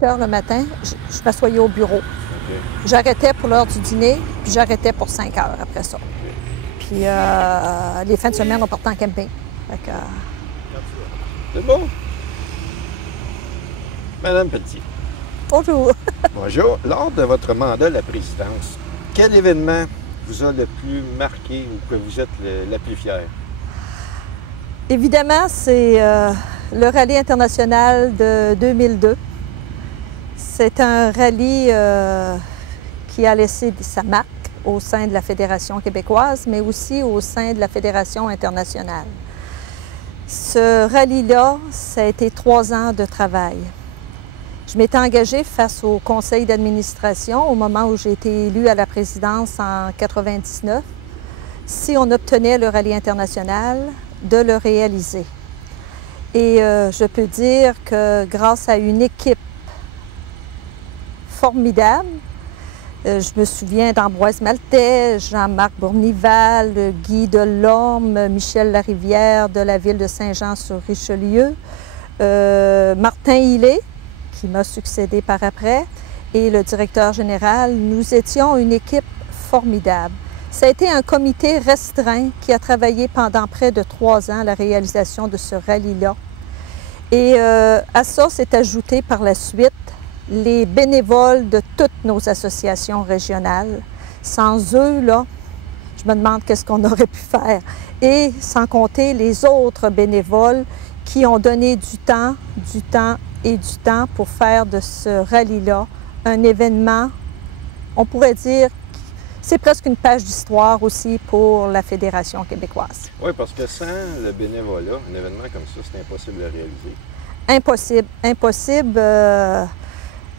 8 heures le matin, je m'assoyais au bureau. OK. J'arrêtais pour l'heure du dîner, puis j'arrêtais pour 5 heures après ça. Puis les fins de semaine, on partait en camping. Fait que, C'est bon. Madame Pelletier. bonjour. Bonjour. Lors de votre mandat à la présidence, quel événement vous a le plus marqué ou que vous êtes la plus fière? Évidemment, c'est le rallye international de 2002. C'est un rallye qui a laissé sa marque au sein de la Fédération québécoise, mais aussi au sein de la Fédération internationale. Ce rallye-là, ça a été 3 ans de travail. Je m'étais engagée face au conseil d'administration au moment où j'ai été élue à la présidence en 1999, si on obtenait le rallye international, de le réaliser. Et je peux dire que grâce à une équipe formidable, je me souviens d'Ambroise Maltais, Jean-Marc Bournival, Guy Delorme, Michel Larivière de la ville de Saint-Jean-sur-Richelieu, Martin Hillé, qui m'a succédé par après, et le directeur général. Nous étions une équipe formidable. Ça a été un comité restreint qui a travaillé pendant près de 3 ans à la réalisation de ce rallye-là. Et à ça s'est ajouté par la suite les bénévoles de toutes nos associations régionales. Sans eux, là, je me demande qu'est-ce qu'on aurait pu faire. Et sans compter les autres bénévoles qui ont donné du temps et du temps pour faire de ce rallye-là un événement, on pourrait dire, c'est presque une page d'histoire aussi pour la Fédération québécoise. Oui, parce que sans le bénévolat, un événement comme ça, c'est impossible à réaliser. Impossible, impossible.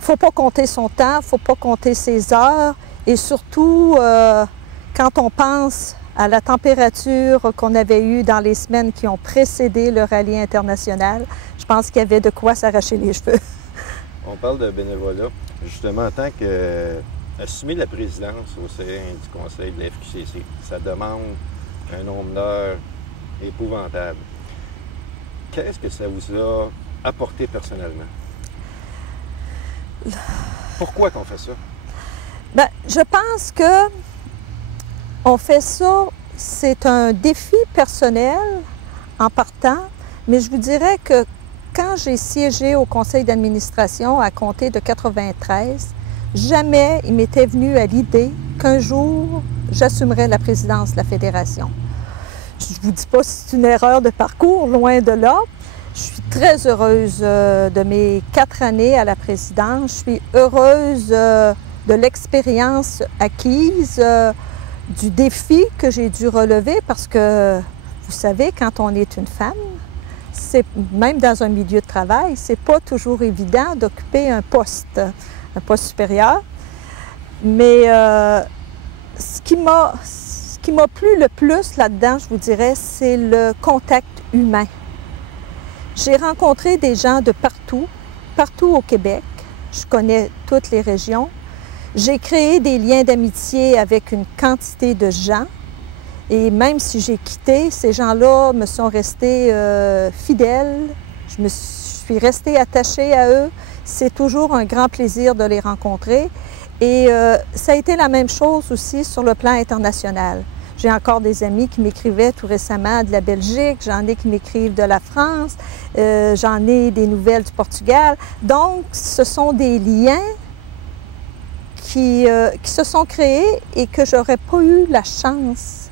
Faut pas compter son temps, faut pas compter ses heures et surtout quand on pense à la température qu'on avait eue dans les semaines qui ont précédé le rallye international, je pense qu'il y avait de quoi s'arracher les cheveux. On parle de bénévolat. Justement, en tant qu'assumer la présidence au sein du conseil de la FQCC, ça demande un nombre d'heures épouvantable. Qu'est-ce que ça vous a apporté personnellement? Pourquoi qu'on fait ça? Bien, je pense que on fait ça, c'est un défi personnel en partant, mais je vous dirais que quand j'ai siégé au conseil d'administration à compter de 1993, jamais il m'était venu à l'idée qu'un jour, j'assumerais la présidence de la Fédération. Je ne vous dis pas que c'est une erreur de parcours, loin de là. Je suis très heureuse de mes 4 années à la présidence. Je suis heureuse de l'expérience acquise, du défi que j'ai dû relever parce que, vous savez, quand on est une femme, même dans un milieu de travail, c'est pas toujours évident d'occuper un poste supérieur. Mais ce qui m'a plu le plus là-dedans, je vous dirais, c'est le contact humain. J'ai rencontré des gens de partout au Québec. Je connais toutes les régions. J'ai créé des liens d'amitié avec une quantité de gens. Et même si j'ai quitté, ces gens-là me sont restés fidèles. Je me suis restée attachée à eux. C'est toujours un grand plaisir de les rencontrer. Et ça a été la même chose aussi sur le plan international. J'ai encore des amis qui m'écrivaient tout récemment de la Belgique, j'en ai qui m'écrivent de la France, j'en ai des nouvelles du Portugal. Donc, ce sont des liens qui se sont créés et que je n'aurais pas eu la chance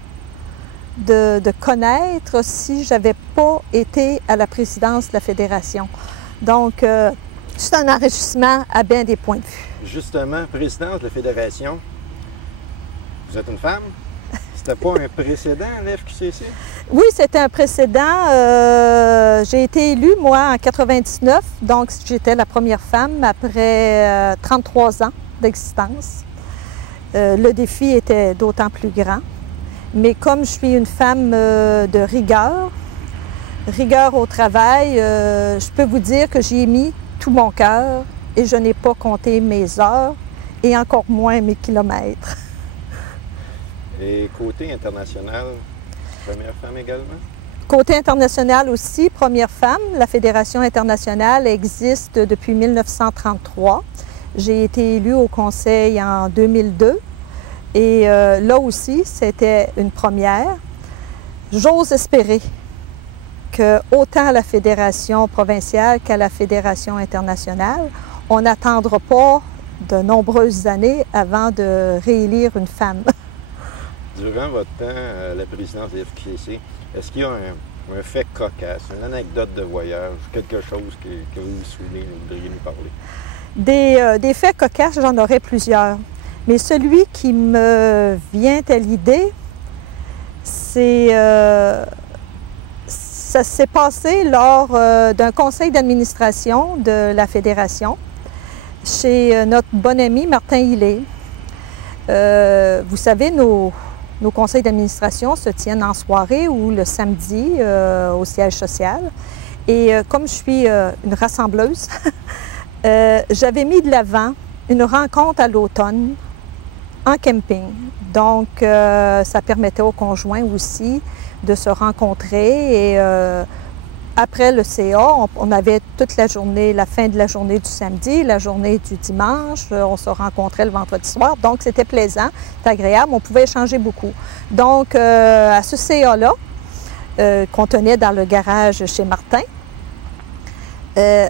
de connaître si je n'avais pas été à la présidence de la Fédération. Donc, c'est un enrichissement à bien des points de vue. Justement, présidence de la Fédération, vous êtes une femme? C'était pas un précédent à la FQCC? Oui, c'était un précédent. J'ai été élue, moi, en 1999, donc j'étais la première femme après 33 ans d'existence. Le défi était d'autant plus grand. Mais comme je suis une femme de rigueur au travail, je peux vous dire que j'y ai mis tout mon cœur et je n'ai pas compté mes heures et encore moins mes kilomètres. Et côté international, première femme également? Côté international aussi, première femme, la Fédération internationale existe depuis 1933. J'ai été élue au conseil en 2002 et là aussi, c'était une première. J'ose espérer que autant à la Fédération provinciale qu'à la Fédération internationale, on n'attendra pas de nombreuses années avant de réélire une femme. Durant votre temps à la présidence de FQCC, est-ce qu'il y a un fait cocasse, une anecdote de voyage, quelque chose que vous vous souvenez, vous voudriez nous parler? Des faits cocasses, j'en aurais plusieurs. Mais celui qui me vient à l'idée, c'est... ça s'est passé lors d'un conseil d'administration de la Fédération chez notre bon ami Martin Hillé. Vous savez, nos conseils d'administration se tiennent en soirée ou le samedi au siège social. Et comme je suis une rassembleuse, j'avais mis de l'avant une rencontre à l'automne en camping. Donc, ça permettait aux conjoints aussi de se rencontrer. Et après le CA, on avait toute la journée, la fin de la journée du samedi, la journée du dimanche. On se rencontrait le vendredi soir. Donc, c'était plaisant, c'était agréable. On pouvait échanger beaucoup. Donc, à ce CA-là, qu'on tenait dans le garage chez Martin,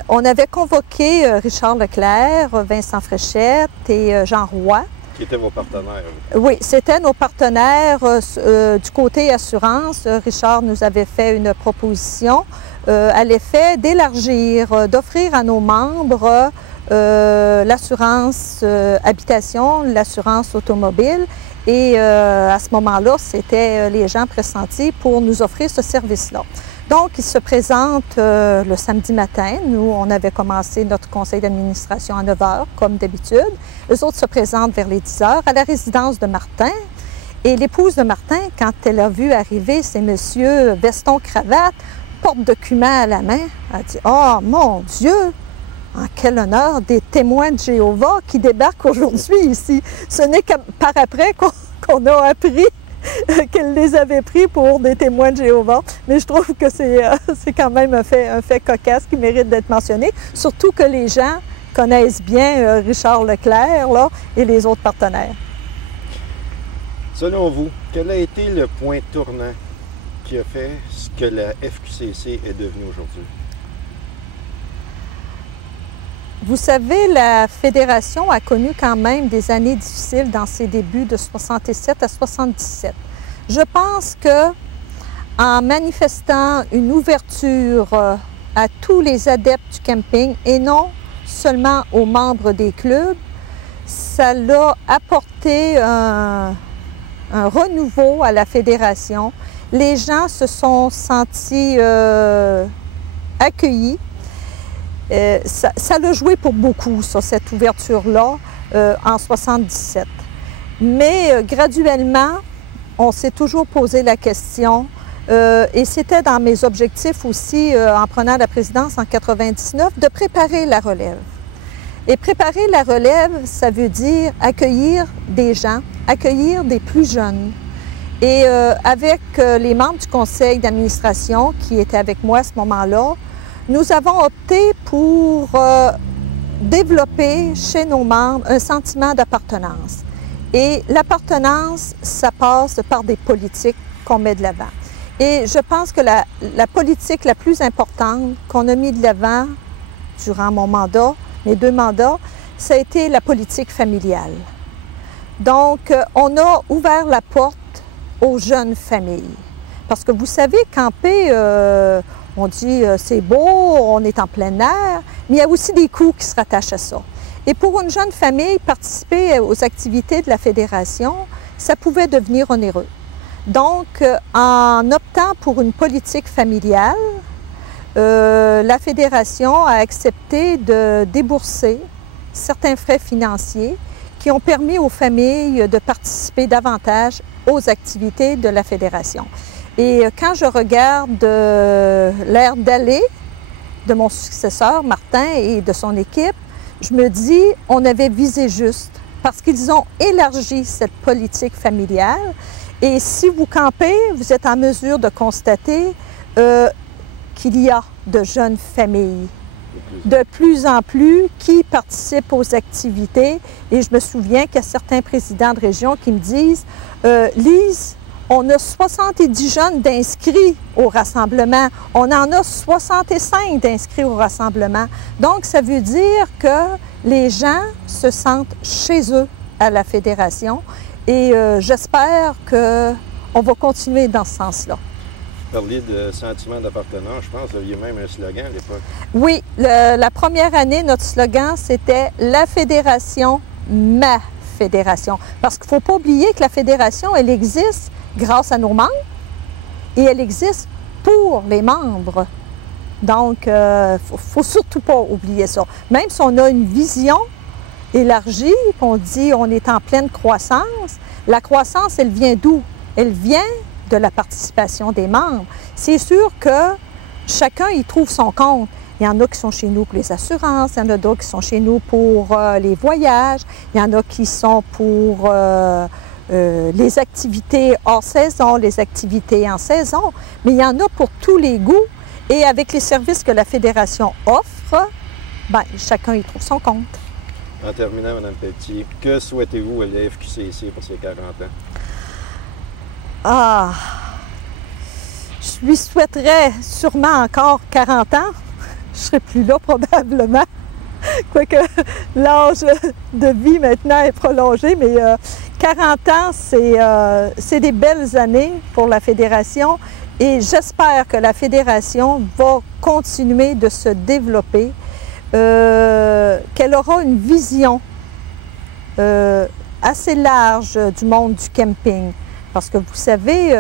on avait convoqué Richard Leclerc, Vincent Fréchette et Jean Roy. Qui étaient vos partenaires? Oui, c'était nos partenaires du côté assurance. Richard nous avait fait une proposition à l'effet d'élargir, d'offrir à nos membres l'assurance habitation, l'assurance automobile. Et à ce moment-là, c'était les gens pressentis pour nous offrir ce service-là. Donc, ils se présentent le samedi matin. Nous, on avait commencé notre conseil d'administration à 9 h, comme d'habitude. Eux autres se présentent vers les 10 h à la résidence de Martin. Et l'épouse de Martin, quand elle a vu arriver ces messieurs veston-cravate, porte-documents à la main, elle dit « Oh, mon Dieu! En quel honneur des témoins de Jéhovah qui débarquent aujourd'hui ici! » Ce n'est que par après qu'on a appris qu'elle les avait pris pour des témoins de Jéhovah. Mais je trouve que c'est quand même un fait cocasse qui mérite d'être mentionné, surtout que les gens connaissent bien Richard Leclerc là, et les autres partenaires. Selon vous, quel a été le point tournant qui a fait ce que la FQCC est devenue aujourd'hui? Vous savez, la Fédération a connu quand même des années difficiles dans ses débuts de 67 à 77. Je pense que en manifestant une ouverture à tous les adeptes du camping et non seulement aux membres des clubs, ça l'a apporté un renouveau à la Fédération. Les gens se sont sentis accueillis. Ça l'a joué pour beaucoup, ça, cette ouverture-là, en 77. Mais graduellement, on s'est toujours posé la question, et c'était dans mes objectifs aussi, en prenant la présidence en 99, de préparer la relève. Et préparer la relève, ça veut dire accueillir des gens, accueillir des plus jeunes. Et avec les membres du conseil d'administration qui étaient avec moi à ce moment-là, nous avons opté pour développer chez nos membres un sentiment d'appartenance. Et l'appartenance, ça passe par des politiques qu'on met de l'avant. Et je pense que la politique la plus importante qu'on a mis de l'avant durant mon mandat, mes 2 mandats, ça a été la politique familiale. Donc, on a ouvert la porte aux jeunes familles. Parce que vous savez, camper, on dit c'est beau, on est en plein air, mais il y a aussi des coûts qui se rattachent à ça. Et pour une jeune famille, participer aux activités de la Fédération, ça pouvait devenir onéreux. Donc, en optant pour une politique familiale, la Fédération a accepté de débourser certains frais financiers qui ont permis aux familles de participer davantage aux activités de la Fédération. Et quand je regarde l'air d'aller de mon successeur, Martin, et de son équipe, je me dis, on avait visé juste parce qu'ils ont élargi cette politique familiale. Et si vous campez, vous êtes en mesure de constater qu'il y a de jeunes familles de plus en plus qui participent aux activités. Et je me souviens qu'il y a certains présidents de région qui me disent « Lise, on a 70 jeunes d'inscrits au rassemblement. On en a 65 d'inscrits au rassemblement. » Donc, ça veut dire que les gens se sentent chez eux à la Fédération. Et j'espère qu'on va continuer dans ce sens-là. Vous parliez de sentiment d'appartenance, je pense que vous aviez même un slogan à l'époque. Oui, la première année, notre slogan, c'était « La Fédération, ma Fédération ». Parce qu'il ne faut pas oublier que la Fédération, elle existe grâce à nos membres et elle existe pour les membres. Donc, il ne faut surtout pas oublier ça. Même si on a une vision élargie, puis on dit on est en pleine croissance, la croissance, elle vient d'où? Elle vient de la participation des membres. C'est sûr que chacun y trouve son compte. Il y en a qui sont chez nous pour les assurances, il y en a d'autres qui sont chez nous pour les voyages, il y en a qui sont pour les activités hors saison, les activités en saison, mais il y en a pour tous les goûts. Et avec les services que la Fédération offre, bien, chacun y trouve son compte. En terminant, Mme Pelletier, que souhaitez-vous à la FQCC pour ses 40 ans? Ah, je lui souhaiterais sûrement encore 40 ans. Je serai plus là probablement. Quoique l'âge de vie maintenant est prolongé, mais 40 ans, c'est des belles années pour la Fédération et j'espère que la Fédération va continuer de se développer, qu'elle aura une vision assez large du monde du camping. Parce que vous savez,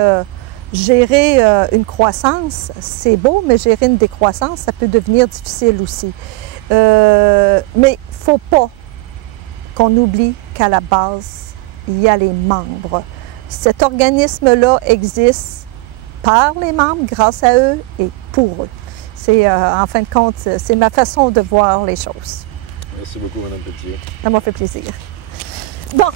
gérer une croissance, c'est beau, mais gérer une décroissance, ça peut devenir difficile aussi. Mais il ne faut pas qu'on oublie qu'à la base, il y a les membres. Cet organisme-là existe par les membres, grâce à eux et pour eux. C'est, en fin de compte, c'est ma façon de voir les choses. Merci beaucoup, Mme Pelletier. Ça m'a fait plaisir. Bon.